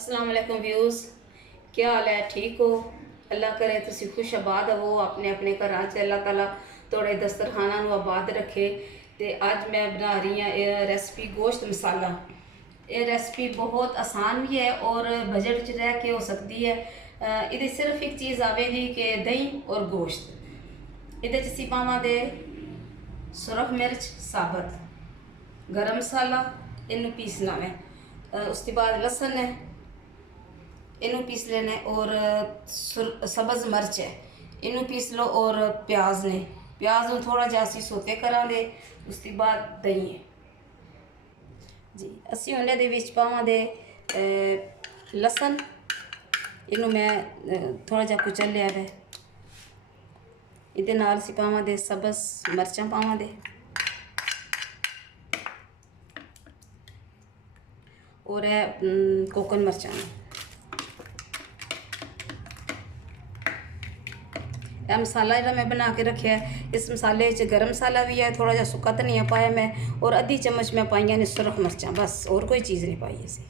अस्सलाम वालेकुम व्यूज़, क्या हाल है? ठीक हो? अल्लाह करे तुसी खुश आबाद हो अपने अपने घरां च। अल्लाह ताला थोड़े दस्तरखाना नूं आबाद रखे। ते अज मैं बना रही हाँ रेसिपी गोश्त मसाला। ये रेसिपी बहुत आसान भी है और बजट च रह के हो सकती है। ये सिर्फ एक चीज़ आवेगी कि दही और गोश्त। ये असी पावांगे सुरख मिर्च साबत, गरम मसाला इनू पीसना है। उसके बाद लसन है, इनू पीस लेना है। और सब्ज़ मिर्च है, इनू पीस लो। और प्याज ने, प्याज में थोड़ा जहा असी सोते करांगे। उसके बाद दही है जी। असी उन्हें दे विच पावांगे लसन, इनू मैं थोड़ा जहा कुचल लिया है। इहदे नाल असी पावांगे सब्ज़ मिर्चां पावांगे और है कोकन मिर्चां। यह मसाला जो मैं बना के रखा है, इस मसाले गरम मसाला भी है, थोड़ा जहा सुक्का धनिया पाया मैं, और आधी चम्मच मैं पाइया ने सुरख मिर्चां, बस और कोई चीज़ नहीं पाई इसे।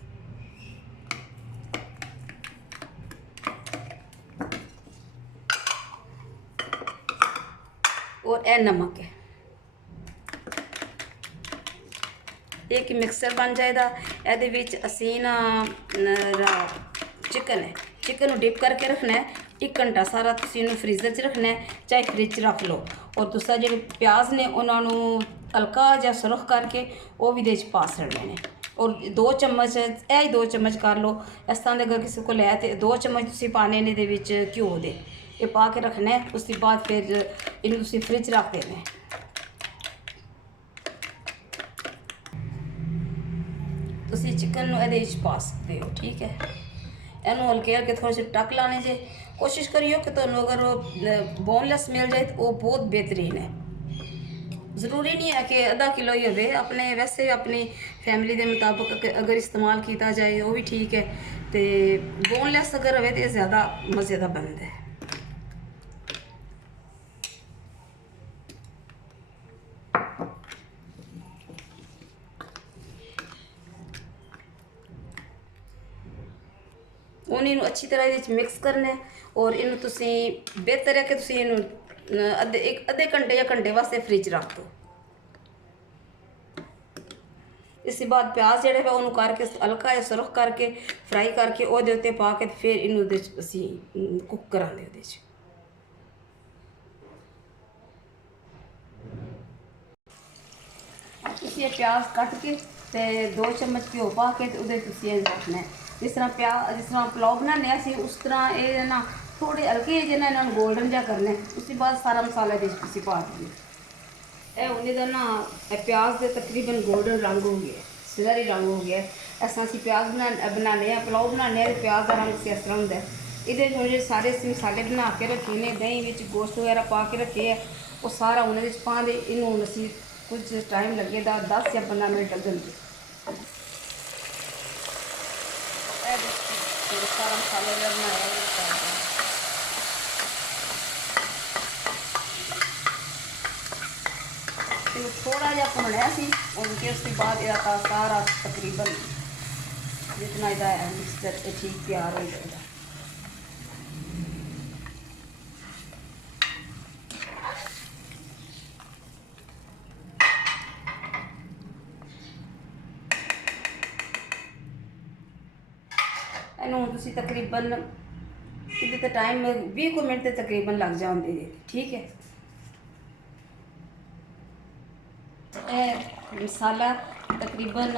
और यह नमक है। एक मिक्सर बन जाएगा। ये असी ना चिकन है, चिकन डिप करके रखना है 1 घंटा सारा। तुम फ्रीजर च रखना है, चाहे फ्रिज च रख लो। और दूसरा जो प्याज ने उन्होंने हल्का जहा सुरख करके वो भी ये पा छड़ने ने। और 2 चम्मच, यह 2 चम्मच कर लो। इस तरह अगर किसी को है तो 2 चम्मच तुम पाने ने घ्यो दे, ये पा के रखना है। उसके बाद फिर इन फ्रिज रख देना है। तुसी चिकन ये पा सकते हो, ठीक है। इनू हल्के हल्के थोड़े से टक लाने जे। कोशिश करियो कि तुहानू अगर वो बोनलेस मिल जाए तो वो बहुत बेहतरीन है। ज़रूरी नहीं है कि आधा किलो ही हो, अपने वैसे अपनी फैमिली के मुताबिक अगर इस्तेमाल किया जाए वो भी ठीक है। तो बोनलेस अगर हो तो ज़्यादा मज़े का बनता है। उन्हें अच्छी तरह मिक्स करना है। और इन बेहतर है कि इन अद्धे घंटे या घंटे वास्ते फ्रिज रख दो। इसके बाद प्याज जोड़े है उन्होंने करके हल्का या सुरख करके फ्राई करके वो उत्ते पा के फिर इन असी कुक करांगे। ये प्याज कट के 2 चम्मच घ्यो पा के रखना है। जिस तरह जिस तरह पुलाव बनाने असी उस तरह ये ना थोड़े हल्के जे ना इन्होंने गोल्डन जहा करना है। उसके बाद सारा मसाला असी पा देंगे। यह उन्हें ना प्याज के तकरीबन गोल्डन रंग हो गया, सिलरी रंग हो गया। इस तरह असी प्याज बनाने पुलाव बनाने प्याज का रंग से इस तरह होंगे। ये सारे मसाले बना के रखे ने, दही में गोश्त वगैरह पा के रखे है, वो सारा उन्हें पा दे। इनू असी कुछ टाइम लगेगा, 10 या 15 मिनट लगेंगे। सारा मसाला जो बनाया थोड़ा जहा भुनना सी उनके। उसके बाद यह सारा तकरीबन जितना यदा है मिक्सचर ठीक तैयार हो जाएगा। इनू तकरीबन ये टाइम 20 मिनट तो तकरीबन लग जाते, ठीक है। मसाला तकरीबन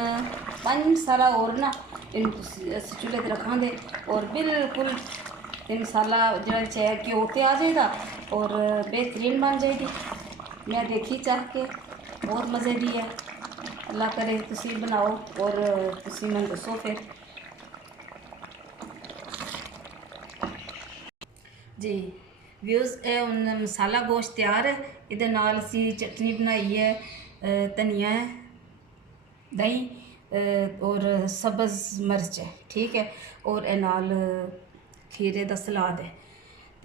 5 सारा और ना इन चूल्हे पर रखा दे। और बिल्कुल ये मसाला जो है घ्यो ते आ जाएगा और बेहतरीन बन जाएगी। मैं देखी चाह के बहुत मज़े की है। अल्लाह करे तुसी बनाओ और तुसी मैं दसो फिर जी। व्यूज़ मसाला गोश्त तैयार है। ये नाल असी चटनी बनाई है, धनिया है, दही और सब्ज़ मिर्च है, ठीक है। और ए नाल खीरे का सलाद है।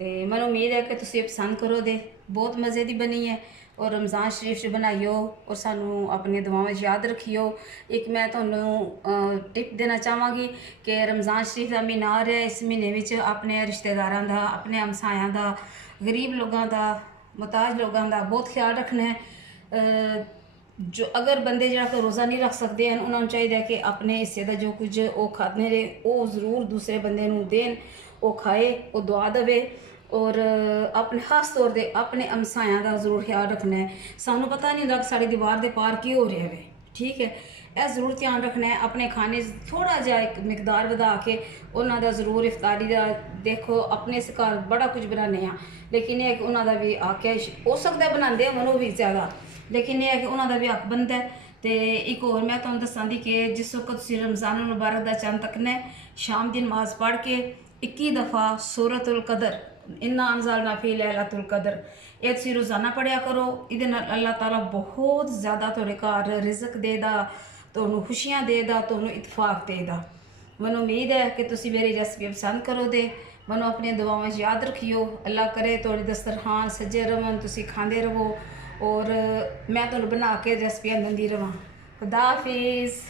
तो मैं उम्मीद है कि तुम पसंद करोगे। बहुत मज़े की बनी है और रमज़ान शरीफ च बनाइयो और सानू अपनी दुआवां याद रखियो। एक मैं तुहानू टिप देना चाहांगी कि रमज़ान शरीफ का महीना आ रहा है, इस महीने विच अपने रिश्तेदारां दा, अपने हमसायां दा, गरीब लोगों का, मुहताज लोगों का बहुत ख्याल रखना है। जो अगर बंदे जरा को रोज़ा नहीं रख सकते हैं, उन्होंने चाहिए कि अपने हिस्से का जो कुछ वो खाते रहे वो ज़रूर दूसरे बंदे नूं देन, वो खाए, वो दुआ देवे। और अपने खास तौर पर अपने हमसायां का जरूर ख्याल रखना है। सानू पता नहीं होंदा कि साड़ी दीवार के पार की हो रहा है, ठीक है। यह ज़रूर ध्यान रखना है। अपने खाने थोड़ा जहा एक मिकदार वधा के उन्हों का ज़रूर इफ्तारी का देखो। अपने इस घर बड़ा कुछ बनाने हैं, लेकिन यह कि उन्होंने भी आख्या हो सकता है बनाते हैं मनो भी ज़्यादा, लेकिन यह है कि उन्होंने भी हक बनता है। तो एक और मैं तुहानू दसां दी कि जिस वक्त तुसीं रमज़ान मुबारक का चंद तकना है, शाम की नमाज पढ़ के 21 दफ़ा सूरतुल कदर, इन्ना अनज़लना फी लैलतुल कदर, ये तुसीं रोज़ाना पढ़िया करो। इहदे नाल अल्लाह ताला बहुत ज़्यादा तुहाडे घर रिज़क देदा, तुहानू खुशियां देदा, तुहानू इतफाक देदा। मैनू उम्मीद है कि तुसीं मेरी रेसिपी पसंद करो दे। मैनू अपनी दुआवां याद रखियो। अल्लाह करे तुहाडे दस्तरखान सजे रहन, तुसीं खांदे रहो और मैं तुहानू बना के रेसिपियां दिंदी रवां। खुदा हाफिज़।